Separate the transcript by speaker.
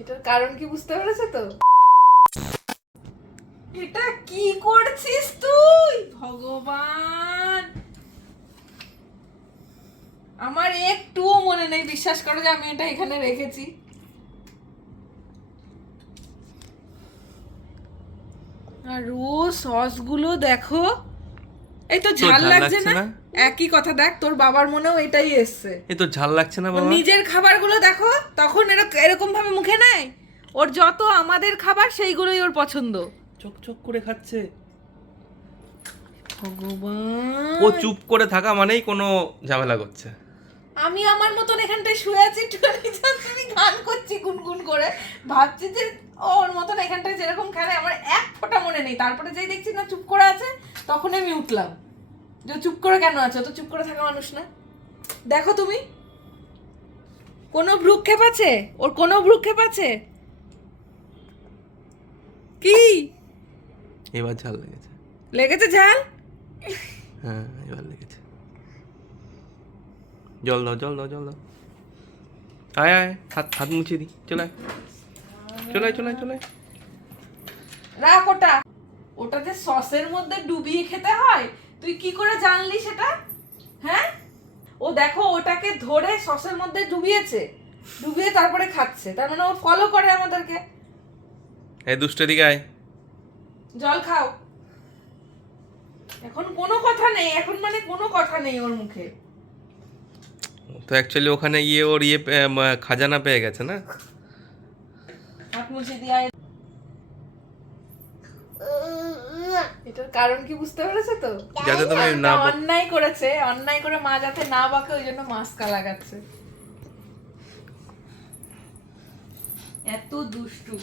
Speaker 1: এটার কারণ কি বুঝতে পেরেছ তো? এটা কি করছিস তুই? ভগবান! আমার একটুও মনে নেই, বিশ্বাস করো যে আমি এটা এখানে রেখেছি। আর ও সসগুলো দেখো। এই তো ঝাল লাগছে না? একই কথা দেখ তোর বাবার মনেও এটাই এসছে।
Speaker 2: এই তো ঝাল লাগছে না বাবা?
Speaker 1: নিজের খাবারগুলো দেখো তখন এরকম এরকম ভাবে মুখে নেয়। ওর যত আমাদের খাবার সেইগুলোই ওর পছন্দ।
Speaker 2: চক চক করে খাচ্ছে।
Speaker 1: ভগবান।
Speaker 2: ও চুপ করে থাকা মানেই কোনো ঝামেলা করছে।
Speaker 1: আমি আমার মতন এখানটায় শুয়ে আছি আমি গান করছি গুনগুন করে ভাবছি যে ওর মতন এখানটায় যেরকম খেলে আমার এক ফোঁটা মনে নেই। তারপরে যেই দেখছি না চুপ করে আছে তখন আমি উঠলাম। যে চুপ করে কেন আছো? তো চুপ করে থাকা মানুষ না। দেখো তুমি। কোনো ভ্রুক্ষেপ আছে? ওর কোনো ভ্রুক্ষেপ আছে? কি?
Speaker 2: এবার ঝাল লেগেছে।
Speaker 1: লেগেছে ঝাল?
Speaker 2: হ্যাঁ এবার লেগেছে। জল দাও জল দাও জল দাও। আয় আয় হাত হাত মুছিয়ে দি। চলে চলে চলে চলে।
Speaker 1: রাখ ওটা। সসের মধ্যে ডুবিয়ে খেতে হয়? তুই কি করে জানলি সেটা? হ্যাঁ? ও দেখো ওটাকে ধরে সসের মধ্যে ডুবিয়েছে। ডুবিয়ে তারপরে খাচ্ছে। তার মানে ও ফলো করে আমাদেরকে।
Speaker 2: এই দুষ্টের দিকে আয়।
Speaker 1: জল খাও। এখন কোনো কথা নেই এখন মানে কোনো কথা নেই ওর মুখে।
Speaker 2: তো অ্যাকচুয়ালি ওখানে গিয়ে ওর ইয়ে খাজানা পেয়ে গেছে না?
Speaker 1: হাত মুছে দিয়ে এটার কারণ কি বুঝতে পেরেছ তো?
Speaker 2: যাতে তুমি না
Speaker 1: অন্যায় করেছে অন্যায় করে মা যাতে না বাকে ওই জন্য মাস্কা লাগাচ্ছে। এত দুষ্টু।